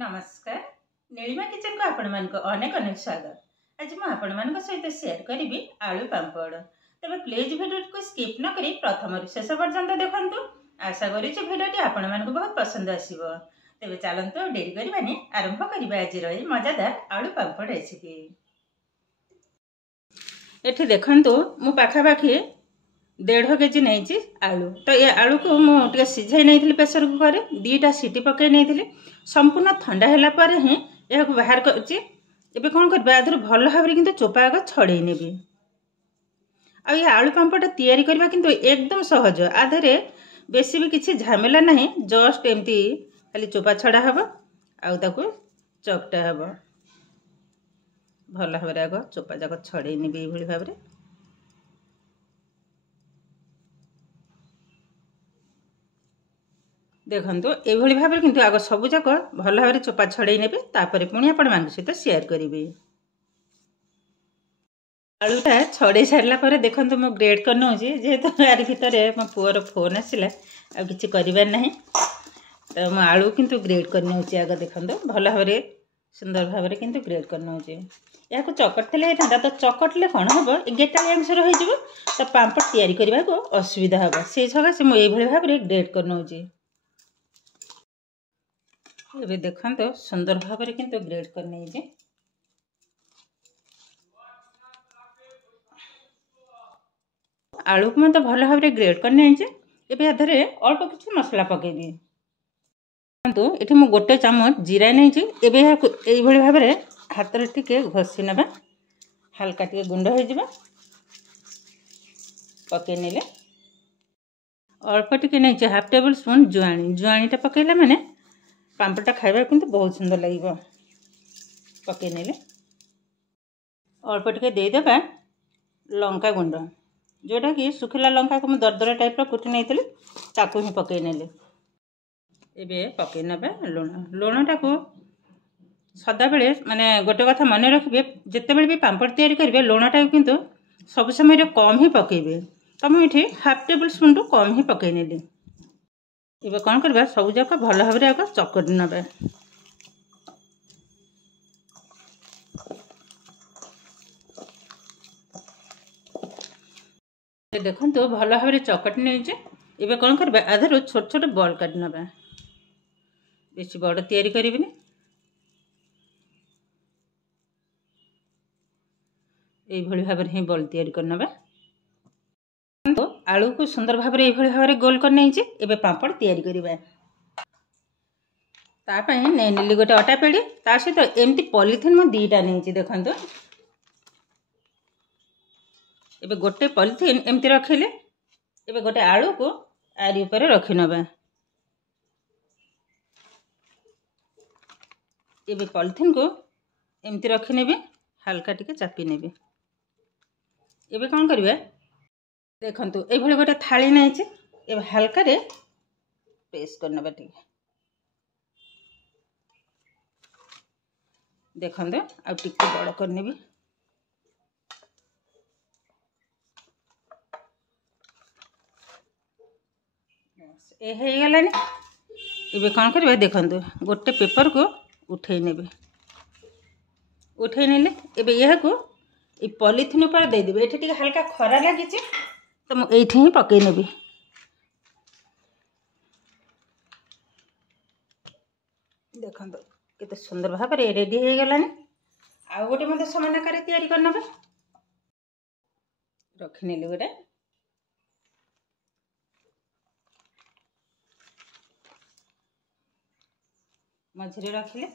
नमस्कार नीलिमा किचन को आपण मानक अनेक अनेक स्वागत। आज मैं आपण मानक सहित शेयर करी आलू पांपड़। तबे प्लीज वीडियो को स्किप न करी प्रथम शेष पर्यंत देखंतु। आशा करी वीडियो आपण मानक बहुत पसंद आसीबो। तबे चलंतु डेरी करिबानी आरंभ करिबा आज रही मजादार आलू पांपड़ रेसिपी। एठी देखंतु मु पाखापाखी 1.5 केजी नहीं आलू। तो ये आलू को मुझे सीझाई नहीं प्रेसर कुकर में 2टा सीटी पकई नहीं संपूर्ण ठंडा है ही यह बाहर कर कौन कर भल भाव कि चोपा आग छड़े नेबी। आ ये आलू पांपड़ तैयारी करबा किंतु एकदम सहज। आधे बेसी भी किसी झमेला नहीं, जस्ट एमती खाली चोपा छड़ा हम आउ चकटा हम भल भाव आग चोपा जाक छड़े नेबी। ये भाव में देखंतु एभली भाव में किंतु आग सबू जाक भल भाव चोपा छड़े ने पुणी आपण मान सहित शेयर करी। आलूटा छड़े सारा पर देखंतु मु ग्रेड कर नौ जेहेतु यार भितर मो पुअर फोन आसला आ किछि करिबार नहीं। तो मु आलू किंतु ग्रेड कर नौ आग देखंतु भल भाव सुंदर भाव में किंतु ग्रेड कर नौ। या चकटले तो चकटले कौन हम गेटाली अंश रही तो पांपड़ तैयारी करने को असुविधा हम से सकाशे मुझे भाव में ग्रेड कर नौ। ये देखो तो सुंदर भाव में किंतु ग्रेड कर नहीं आलू को मैं तो भल भाव में ग्रेड कर नहीं एधर अल्प किसी मसला पकईदी। ये मुझे गोटे चामच जीरा नहीं ये भाव में हाथ में टे घसी ना हाल्का टे गुंड हो पकई अल्प टे नहीं 1/2 टेबल स्पून जुआणी जुआणीटा पकईला मैंने पांपड़टा खाइबा किंतु बहुत सुंदर लगे। पकई नेले अल्प टे देदेबा लंका गुंड जोटा कि सुखिला लंका को मैं दरदरा टाइप कुटी नहीं ताकू ही पकई नेले। एबे पकई नबा लुण लुणटा को सदा बेले माने गोटे कथा मन रखिए जिते भी पांपड़ तैयारी करेंगे लुणटा किंतु सब समय कम ही पकईबे। तो मुझे 1/2 टेबल स्पून टू कम ही पकई नेली। ये कौन करवा सब जाक भल भाव आग चकटी नबा। देखो तो भल भाव चकटी नहीं ये कौन करवा आधर छोट छोट बॉल काट नबा। बेसी बड़ तैयारी करें ये भाव में ही बॉल तैयारी करनबा। तो आलू को सुंदर भाव में भाव में गोल कर नहीं एबे पांपड़ तैयारी करबा। तापई नहीं गोटे अटा पेड़ी ता सहित एमती पॉलिथिन मु 2टा नहीं देखंतु। एबे गोटे पॉलिथिन एमती रखिले एबे गोटे आलू को आरी ऊपर रखि नबा। एबे पॉलिथिन को एमती रखि नेबे हल्का टिके चापी नेबे। एबे कौन करबा देखंतु ये गोटे थाली नहीं ये हल्का रे प्रेस करना टे देखंतु आ टिके बड़ करने भी ये गलानी। ये कौन करबा देखंतु गोटे पेपर को उठे नेबे उठे नेले एबे यह को ये पॉलिथिन ऊपर दे देबे। एठी टिके हल्का खरा लागी तो मुझे ही पकई नेबी। देखो केते सुंदर भाव में रेडी हो गलानी। आ गोटे मत समान आकार तैयारी करना रखिनेली गोटे मझे रखिले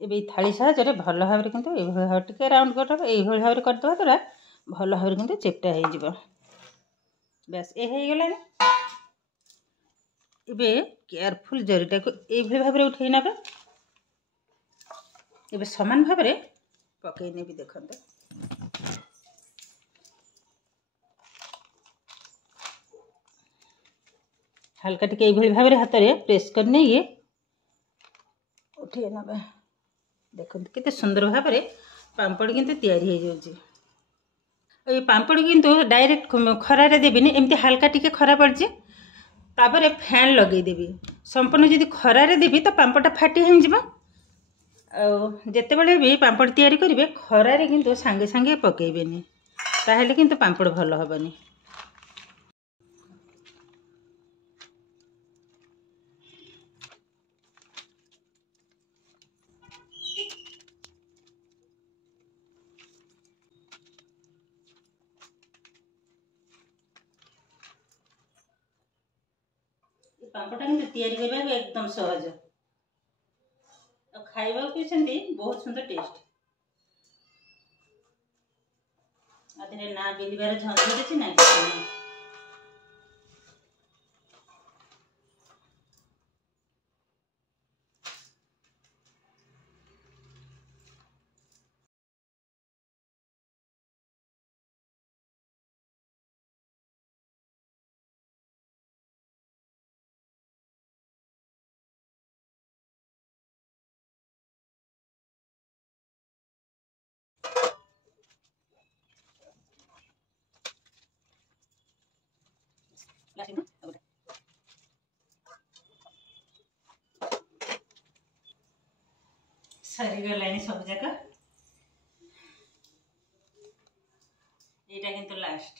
ये थाली साहाଯ୍य भल भाव में किंतु ये भाव टिके राउंड कर ये भाव में करदे द्वारा भल भाव में किंतु चेपटा हो बस ये हो गलानी। इबे केयरफुल जरीटा को ये भाव में उठे ना ये समान भाव में पकई ने भी देखते हल्का टिके ये भाव में हाथ में प्रेस करने ये उठे ना देखते कितने सुंदर भाव में पांपड़ किंतु तैयारी हो जाए। ये पांपड़ किंतु डायरेक्ट खरारे देविनी एमती हल्का टिके खरा पड़े तापर फैन लगेदेवी संपूर्ण जदि खरारे देवी तो पांपड़टा फाटी हो ଯେତେବେଳେ ବି ପାମ୍ପଡ଼ ତିଆରି କରିବେ ଖରାରେ କିନ୍ତୁ ସାଙ୍ଗେ ସାଙ୍ଗେ ପକେଇବେନି, ତାହେଲେ କିନ୍ତୁ ପାମ୍ପଡ଼ ଭଲ ହେବନି। ପାମ୍ପଡ଼ଟା କିନ୍ତୁ ତିଆରି କରିବା ଏକଦମ ସହଜ, ଆଉ ଖାଇବାକୁ ବି ସେମିତି ବହୁତ ସୁନ୍ଦର ଟେଷ୍ଟ। ଆଧିରେ ନା ବେଲିବାର ଝଞ୍ଝଟ ଅଛି ନା କିଛି ନାହିଁ। ସରିଗଲାଣି ସବୁ ଯାକ, ଏଇଟା କିନ୍ତୁ ଲାଷ୍ଟ।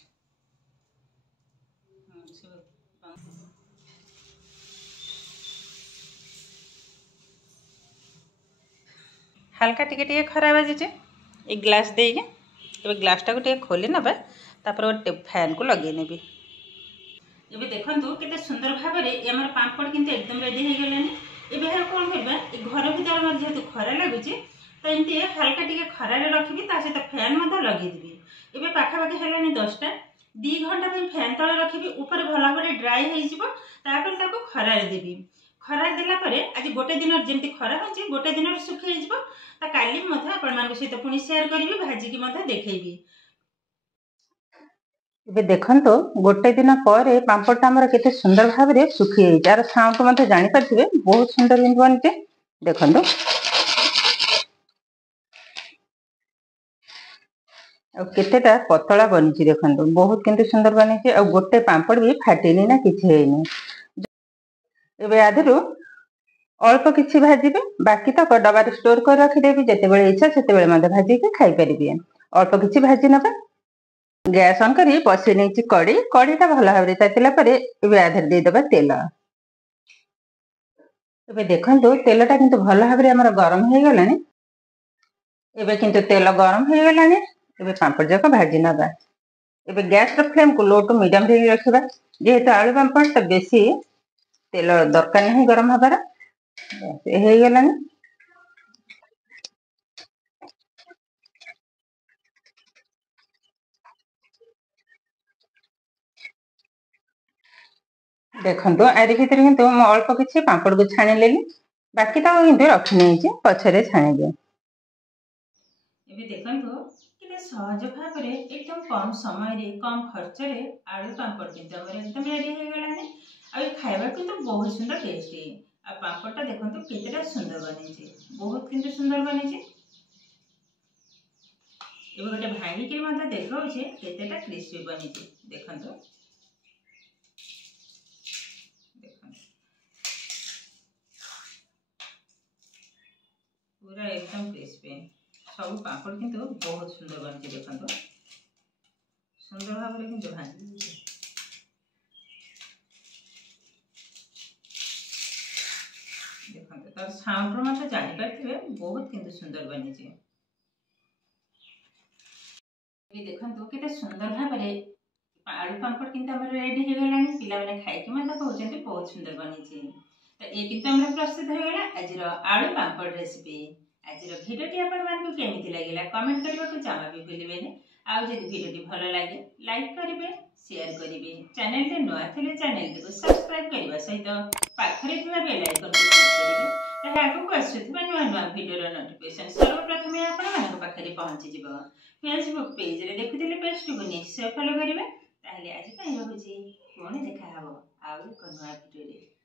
ହାଲକା ଟିକେ ଖରା ବାଜିଛି ଏ ଗ୍ଲାସ୍ ଦେଇକି, ଏବେ ଗ୍ଲାସ୍ଟାକୁ ଟିକେ ଖୋଲି ନେବା, ତାପରେ ଗୋଟେ ଫ୍ୟାନ୍କୁ ଲଗେଇ ନେବି। ଏବେ ଦେଖନ୍ତୁ କେତେ ସୁନ୍ଦର ଭାବରେ ଆମର ପାମ୍ପଡ଼ କିନ୍ତୁ ଏକଦମ ରେଡ଼ି ହେଇଗଲାଣି। ଏବେ ଆଉ କ'ଣ କରିବା, ଏ ଘର ଭିତରେ ଆମର ଯେହେତୁ ଖରା ଲାଗୁଛି ତ ଏମିତି ହାଲକା ଟିକେ ଖରାରେ ରଖିବି, ତା ସହିତ ଫ୍ୟାନ୍ ମଧ୍ୟ ଲଗେଇଦେବି। ଏବେ ପାଖାପାଖି ହେଲାଣି 10ଟା, 2 ଘଣ୍ଟା ପାଇଁ ଫ୍ୟାନ୍ ତଳେ ରଖିବି, ଉପରେ ଭଲ ଭାବରେ ଡ୍ରାଏ ହେଇଯିବ, ତାପରେ ତାକୁ ଖରାରେ ଦେବି। ଖରାରେ ଦେଲା ପରେ ଆଜି ଗୋଟେ ଦିନ ଯେମିତି ଖରା ହେଉଛି ଗୋଟେ ଦିନରେ ଶୁଖି ହେଇଯିବ, ତା କାଲି ମଧ୍ୟ ଆପଣମାନଙ୍କ ସହିତ ପୁଣି ସେୟାର କରିବି, ଭାଜିକି ମଧ୍ୟ ଦେଖେଇବି। ଏବେ ଦେଖନ୍ତୁ ଗୋଟେ ଦିନ ପରେ ପାମ୍ପଡ଼ଟା ଆମର କେତେ ସୁନ୍ଦର ଭାବରେ ଶୁଖି ଯାଇଛି। ଆର ସାଉଣ୍ଡ ମଧ୍ୟ ଜାଣିପାରିଥିବେ, ବହୁତ ସୁନ୍ଦର କିନ୍ତୁ ବନିଛି। ଦେଖନ୍ତୁ ଆଉ କେତେଟା ପତଳା ବନିଛି, ଦେଖନ୍ତୁ ବହୁତ କିନ୍ତୁ ସୁନ୍ଦର ବନିଛି। ଆଉ ଗୋଟେ ପାମ୍ପଡ଼ ବି ଫାଟିନି ନା କିଛି ହେଇନି। ଏବେ ଆଧିରୁ ଅଳ୍ପ କିଛି ଭାଜିବେ, ବାକି ତକ ଡବାରେ ଷ୍ଟୋର କରି ରଖିଦେବି, ଯେତେବେଳେ ଇଚ୍ଛା ସେତେବେଳେ ମଧ୍ୟ ଭାଜିକି ଖାଇପାରିବେ। ଅଳ୍ପ କିଛି ଭାଜି ନେବା। ଗ୍ୟାସ୍ ଅନ୍ କରି ବସେଇ ନେଇଛି କଢ଼ିଟା ଭଲ ଭାବରେ ତାତିଲା ପରେ ଏବେ ଆଧିରେ ଦେଇଦେବା ତେଲ। ଏବେ ଦେଖନ୍ତୁ ତେଲଟା କିନ୍ତୁ ଭଲ ଭାବରେ ଆମର ଗରମ ହେଇଗଲାଣି। ଏବେ କିନ୍ତୁ ତେଲ ଗରମ ହେଇଗଲାଣି, ଏବେ ପାମ୍ପଡ଼ ଯାକ ଭାଜି ନେବା। ଏବେ ଗ୍ୟାସ୍ର ଫ୍ଲେମ୍କୁ ଲୋ ଟୁ ମିଡ଼ିୟମ୍ ଦେଇକି ରଖିବା, ଯେହେତୁ ଆଳୁ ପାମ୍ପଡ଼ ବେଶୀ ତେଲ ଦରକାର ନାହିଁ ଗରମ ହେବାର। ହେଇଗଲାଣି। ଦେଖନ୍ତୁ ଆରି ଭିତରେ କିନ୍ତୁ ମୁଁ ଅଳ୍ପ କିଛି ପାମ୍ପଡ଼କୁ ଛାଣିଲେନି, ବାକି ତାକୁ କିନ୍ତୁ ରଖିନେଇଛି, ପଛରେ ଛାଣିବି। ଏବେ ଦେଖନ୍ତୁ କେତେ ସହଜ ଭାବରେ ଏକଦମ କମ୍ ସମୟରେ କମ୍ ଖର୍ଚ୍ଚରେ ଆଳୁ ପାମ୍ପଡ଼ କିନ୍ତୁ ଆମର ଏକଦମ ରେଡ଼ି ହେଇଗଲାଣି। ଆଉ ଏ ଖାଇବା କିନ୍ତୁ ବହୁତ ସୁନ୍ଦର ଟେଷ୍ଟି। ଆଉ ପାମ୍ପଡ଼ଟା ଦେଖନ୍ତୁ କେତେଟା ସୁନ୍ଦର ବନେଇଛି, ବହୁତ କିନ୍ତୁ ସୁନ୍ଦର ବନେଇଛି। ଏବେ ଗୋଟେ ଭାଙ୍ଗିକି ମଧ୍ୟ ଦେଖାଉଛି କେତେଟା କ୍ରିସ୍ପି ବନେଇଛି, ଦେଖନ୍ତୁ। पूरा एकदम क्रिस्पी सब पापड़ किंतु बहुत सुंदर बनती देखो सुंदर भाव में किंतु भाजी देखो तार साउंड मत जानी पारे बहुत किंतु सुंदर बनी देखो केते सुंदर भाव में आलू पापड़ किंतु हमर रेडी हो गलानी पिला माने खाई के मत कहउछन्ते बहुत सुंदर बनी तो ये किंतु हमर प्रस्तुत हो गला आजिर आलू पापड़ रेसिपी। आजिर भिडियोटी आपण मानकु केमिति लागिला कमेंट करबा को जमा भी भूलिबेनी। आउ जदि भिडियोटी भलो लागे लाइक करिवे शेयर करिवे चैनल टे नवा थिले चैनल को सब्सक्राइब करबा सहित पाखरे थिबा बेल आइकन को क्लिक करिवे ताहा आगु आसुथिबा नवा नवा भिडियो रो नोटिफिकेशन सर्वप्रथमे आपण मानक पाखरे पहुंची जिवो। फेसबुक पेज रे देखुथिले पेज को निश्चय फॉलो करिवे ताहले आज पई रहउची कोन देखा हबो आउ एक नवा भिडियो रे।